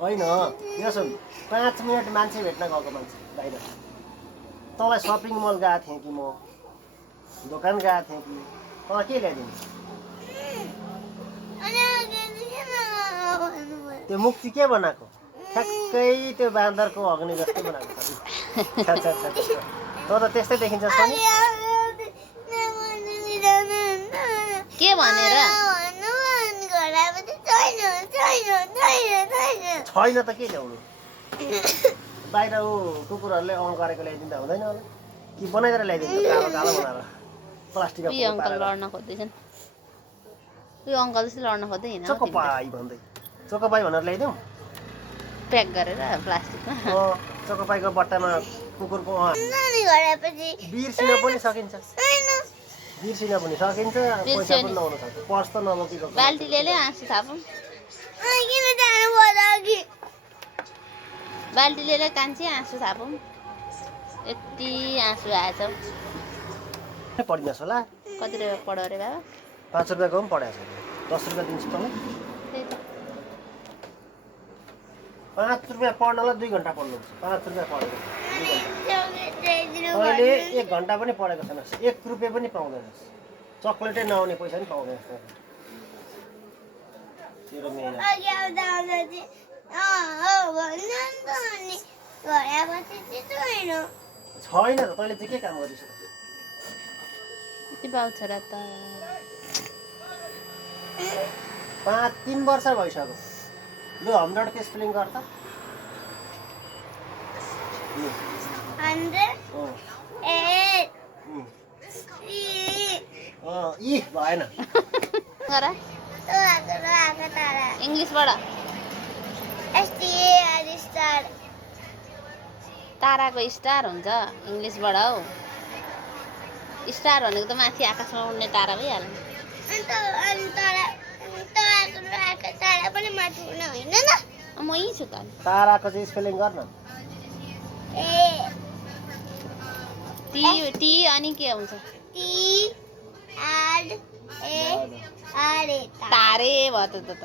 होइन यो सुन 5 मिनट मान्छे भेट्न गएको मान्छे बाहिर तँलाई सपिङ मल गएको थिएँ कि म दोकान गएको थिएँ कि तँलाई के ल्याइदिनु त्यो मुक्ति के बनाएको ठ्याक्कै त्यो बाँदरको अग्नि जस्तै बनाएको छ तँ त त्यस्तै देखिन्छस् पनि के भनेर छैन त के ल्याउनु बाहिर ऊ कुकुरहरूले अन गरेको ल्याइदिँदा हुँदैन होला कि बनाइदिएर ल्याइदिनु कालो कालो बनाएर प्लास्टिकको उयो अङ्कल लड्न खोज्दैछन् उयो अङ्कल चाहिँ लड्न खोज्दै हिँड चोकोपाई भन्दै चोकोपाई भनेर ल्याइदिउँ प्याक गरेर प्लास्टिकमा चोकोपाईको बट्टामा कुकुरको बिर्सिन पनि सकिन्छ बिर्सिन पनि सकिन्छ पैसा पनि नहुन सक्छ पर्स त नबोकेको बाल्टीले आँसु थापौँ बाल्टीले कान्छी आँसु थापौँ यति आँसु आएछ पढिनुहोस् होला कति रुपियाँ पढ्यो अरे बाबा 5 रुपियाँको पनि पढाएको छ 10 रुपियाँ दिन्छु तँलाई त्यही त 5 रुपियाँ पढ्नलाई 2 घन्टा पढ्नुहुन्छ 5 रुपियाँ पढेको तैँले 1 घन्टा पनि पढेको छैनस् 1 रुपियाँ पनि पाउँदैनस् चक्लेटै नआउने पैसा पनि पाउँदैनस् तेरो मेहनत छैन त तैँले चाहिँ के काम गरिस् यति पाउँछ र त 3 वर्ष भइसक्यो लु 100 के स्पेलिङ गर त 100 इ भएन इङ्ग्लिसबाट ताराको स्टार हुन्छ इङ्ग्लिसबाट हौ स्टार भनेको त माथि आकाशमा उड्ने तारा भइहाल्यो म यहीँ छु त ताराको चाहिँ स्पेलिङ गर्न टी अनि के हुन्छ तारे भयो त